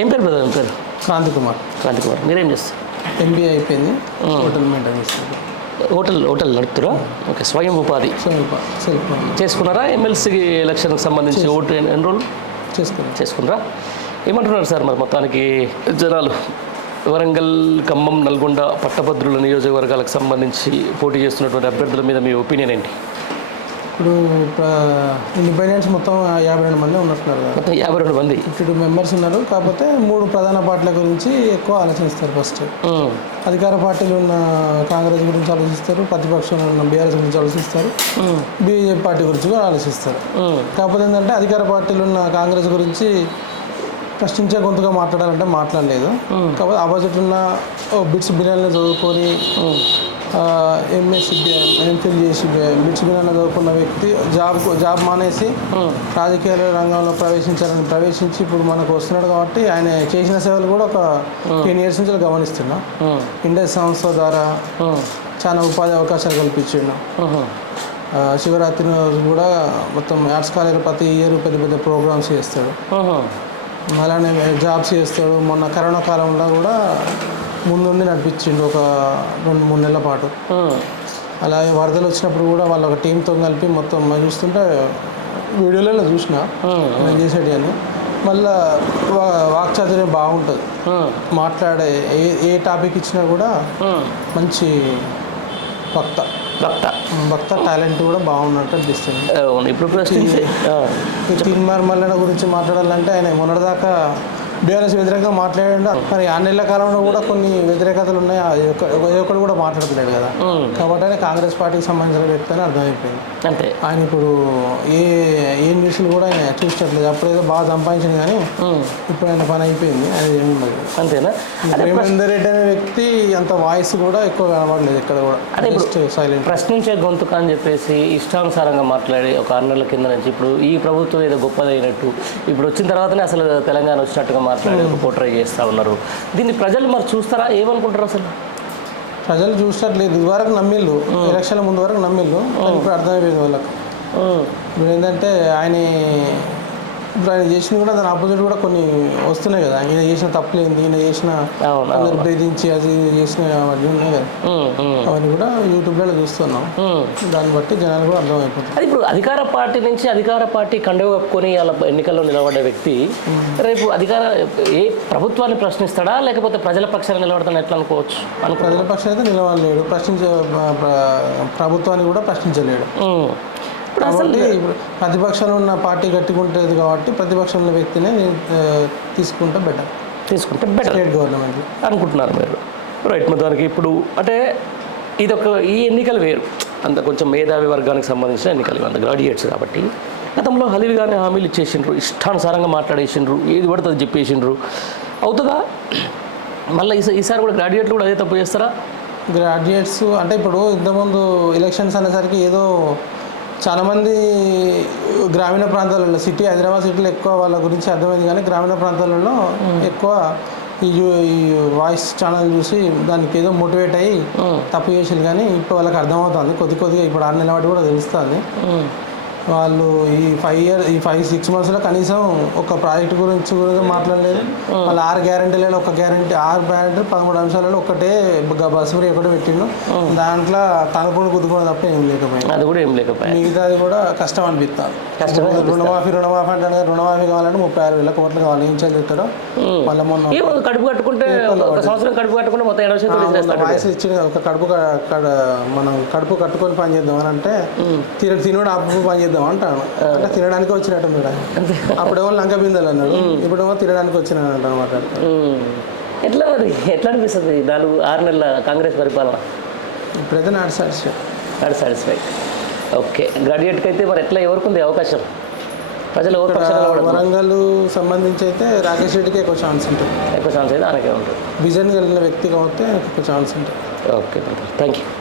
ఏం పేరు బ్రదర్? ఏం పేరు? క్రాంతి కుమార్. క్రాంతి కుమార్. మీరేం చేస్తారు? ఎంబీఏ అయిపోయింది. హోటల్ మెయింటైన్ చేస్తారు. హోటల్ నడుపుతారా? ఓకే. స్వయం ఉపాధి సెల్ఫ్ చేసుకున్నారా? ఎమ్మెల్సీ ఎలక్షన్కి సంబంధించి ఓటు ఎన్ని రోజులు చేసుకున్నారా? ఏమంటున్నారు సార్ మరి మొత్తానికి జనాలు? వరంగల్, ఖమ్మం, నల్గొండ పట్టభద్రుల నియోజకవర్గాలకు సంబంధించి పోటీ చేస్తున్నటువంటి అభ్యర్థుల మీద మీ ఒపీనియన్ ఏంటి? ఇప్పుడు ఇండిపెండెన్స్ మొత్తం 52 మంది ఉన్నట్టున్నారు కదా. మొత్తం 52 మంది, 52 మెంబర్స్ ఉన్నారు. కాకపోతే 3 ప్రధాన పార్టీల గురించి ఎక్కువ ఆలోచిస్తారు. ఫస్ట్ అధికార పార్టీలు ఉన్న కాంగ్రెస్ గురించి ఆలోచిస్తారు, ప్రతిపక్షంలో ఉన్న బీఆర్ఎస్ గురించి ఆలోచిస్తారు, బీజేపీ పార్టీ గురించి కూడా ఆలోచిస్తారు. కాకపోతే ఏంటంటే అధికార పార్టీలు ఉన్న కాంగ్రెస్ గురించి ప్రశ్నించే గొంతుగా మాట్లాడాలంటే మాట్లాడలేదు. కాకపోతే ఆపోజిట్ ఉన్న బిట్స్ బిర్యానీలు చదువుకొని ఎంఫిల్ చేసి బిట్స్ బిర్యానీలు చదువుకున్న వ్యక్తి జాబ్ మానేసి రాజకీయ రంగంలో ప్రవేశించి ఇప్పుడు మనకు వస్తున్నాడు. కాబట్టి ఆయన చేసిన సేవలు కూడా ఒక 10 years నుంచి గమనిస్తున్నాం. ఇండస్ సంస్థ ద్వారా చాలా ఉపాధి అవకాశాలు కల్పించాడు. శివరాత్రి రోజు కూడా మొత్తం ఆర్ట్స్ కాలేజీలో ప్రతి ఇయర్ పెద్ద పెద్ద ప్రోగ్రామ్స్ చేస్తాడు. అలానే జాబ్స్ చేస్తాడు. మొన్న కరోనా కాలంలో కూడా ముందుండి నడిపించిండు ఒక 2-3 నెలల పాటు. అలాగే వరదలు వచ్చినప్పుడు కూడా వాళ్ళ ఒక టీంతో కలిపి మొత్తం చూస్తుంటే వీడియోలలో చూసిన నేను చేసేటి అని. మళ్ళీ వాక్చాతుర్యం బాగుంటుంది. మాట్లాడే ఏ టాపిక్ ఇచ్చినా కూడా మంచి భక్త టాలెంట్ కూడా బాగున్నట్టు అనిపిస్తుంది. ఇప్పుడు తీన్మార్ మల్లన్న గురించి మాట్లాడాలంటే ఆయన మొన్నటిదాకా బీఆర్ఎస్ వ్యతిరేకంగా మాట్లాడాడు. మరి 6 నెలల కాలంలో కూడా కొన్ని వ్యతిరేకతలు ఉన్నాయి. ఒక్కడు కూడా మాట్లాడుతున్నాడు కదా. కాబట్టి ఆయన కాంగ్రెస్ పార్టీకి సంబంధించిన వ్యక్తి అని అర్థమైపోయింది. అంటే ఆయన ఇప్పుడు ఏ న్యూస్లు కూడా ఆయన చూసినట్లేదు. అప్పుడేదో బాగా సంపాదించింది కానీ ఇప్పుడు ఆయన పని అయిపోయింది. అది ఏముండదు. అంతేనా? రేవంత్ రెడ్డి అనే వ్యక్తి అంత వాయిస్ కూడా ఎక్కువ కనబడలేదు ఇక్కడ కూడా. సైలెంట్ ప్రశ్నించే గొంతుక అని చెప్పేసి ఇష్టానుసారంగా మాట్లాడి ఒక 6 నెలల కింద నుంచి ఇప్పుడు ఈ ప్రభుత్వం ఏదో గొప్పదైనట్టు ఇప్పుడు వచ్చిన తర్వాతనే అసలు తెలంగాణ వచ్చినట్టుగా మాట్లాడి పోర్ట్రే చేస్తూ ఉన్నారు. దీన్ని ప్రజలు మరి చూస్తారా? ఏమనుకుంటారు అసలు? ప్రజలు చూసినట్లేదు. ఇదివరకు నమ్మిళ్ళు, ఎలక్షన్ల ముందు వరకు నమ్మిళ్ళు. ఇప్పుడు అర్థమైపోయింది వాళ్ళకు. ఇప్పుడు ఏంటంటే ఇప్పుడు ఆయన చేసిన కూడా దాని ఆపోజిట్ కూడా కొన్ని వస్తున్నాయి కదా. ఈయన చేసిన తప్పులేంది, ఈయన చేసిన అందరు బెదిరించి అది చేసిన అవన్నీ ఉన్నాయి కదా. అవన్నీ కూడా యూట్యూబ్లో చూస్తున్నాం. దాన్ని బట్టి జనాలు కూడా అర్థమైపోతుంది. అది ఇప్పుడు అధికార పార్టీ నుంచి అధికార పార్టీ కండవ కప్పుకొని వాళ్ళ ఎన్నికల్లో నిలబడ్డ వ్యక్తి రేపు ఏ ప్రభుత్వాన్ని ప్రశ్నిస్తాడా లేకపోతే ప్రజల పక్షాన్ని నిలబడతాను ఎట్లా అనుకోవచ్చు? ప్రజల పక్షాన్ని అయితే నిలబడలేడు, ప్రభుత్వాన్ని కూడా ప్రశ్నించలేడు. కాబట్టి ప్రతిపక్షంలో ఉన్న పార్టీ గట్టిగా ఉంటుంది కాబట్టి ప్రతిపక్షంలో ఉన్న వ్యక్తినే తీసుకుంటే బెటర్ స్టేట్ గవర్నమెంట్ అనుకుంటున్నారు మీరు. రైట్. మొత్తానికి ఇప్పుడు అంటే ఈ ఎన్నికలు వేరు, అంత కొంచెం మేధావి వర్గానికి సంబంధించిన ఎన్నికలు, అంత గ్రాడ్యుయేట్స్ కాబట్టి. గతంలో హలీలుగానే హామీలు ఇచ్చేసిండ్రు, ఇష్టానుసారంగా మాట్లాడేసిండ్రు, ఏది పడుతుంది చెప్పేసిండ్రు. అవుతుందా మళ్ళీ ఈసారి కూడా గ్రాడ్యుయేట్లు కూడా అదే తప్పు చేస్తారా? గ్రాడ్యుయేట్స్ అంటే ఇప్పుడు ఇంతకుముందు ఎలక్షన్స్ అనేసరికి ఏదో చాలామంది గ్రామీణ ప్రాంతాలలో హైదరాబాద్ సిటీలో ఎక్కువ వాళ్ళ గురించి అర్థమైంది. కానీ గ్రామీణ ప్రాంతాలలో ఎక్కువ ఈ వాయిస్ ఛానల్ చూసి దానికి ఏదో మోటివేట్ అయ్యి తప్పు చేసేది. కానీ ఇప్పుడు వాళ్ళకి అర్థమవుతుంది కొద్దిగా. ఇప్పుడు 6 నెలల వాటి కూడా తెలుస్తుంది. వాళ్ళు ఈ 5-6 monthsలో కనీసం ఒక ప్రాజెక్ట్ గురించి మాట్లాడలేదు. వాళ్ళు 6 గ్యారెంటీలలో 1 గ్యారెంటీ 6 గ్యారెంటీ 13 అంశాలలో ఒకటే బస్ ఫ్రీ ఒకటే పెట్టిండు. దాంట్లో తనుకుని కుదుకుని తప్ప ఏం లేకపోయింది. అది కూడా ఏం లేకపోయింది. మిగతాది కూడా కష్టం అనిపిస్తుంది. రుణమాఫీ అంటే రుణమాఫీ కావాలంటే 36,000 కోట్లు కావాలి. ఏం చదువుతారో మళ్ళీ మొన్న కడుపు కట్టుకుంటే వాయిస్ ఇచ్చి ఒక మనం కడుపు కట్టుకొని పని చేద్దాం అని అంటే తినడు అప్పు పని చేద్దాం అంటాను. అంటే తినడానికి వచ్చినట్టు ఉన్నాడు. అప్పుడేమో లంక బిందెలు అన్నాడు, ఇప్పుడేమో తినడానికి వచ్చినాడు అంట అనమాట. ఎట్లా అనిపిస్తుంది 4-6 నెలల కాంగ్రెస్ పరిపాలన? ఇప్పుడైతే నాట్ సాటిస్ఫై. ఓకే. గ్రాడ్యుయేట్కి అయితే మరి ఎట్లా ఎవరికి ఉంది అవకాశం? ప్రజలు వరంగల్ సంబంధించి అయితే రాకేష్ రెడ్డికి ఎక్కువ ఛాన్స్ ఉంటుంది. ఎక్కువ ఛాన్స్ అయితే ఆయనకే ఉంటుంది. విజన్ కలిగిన వ్యక్తి కాబట్టి ఎక్కువ ఛాన్స్ ఉంటుంది. Okay, thank you.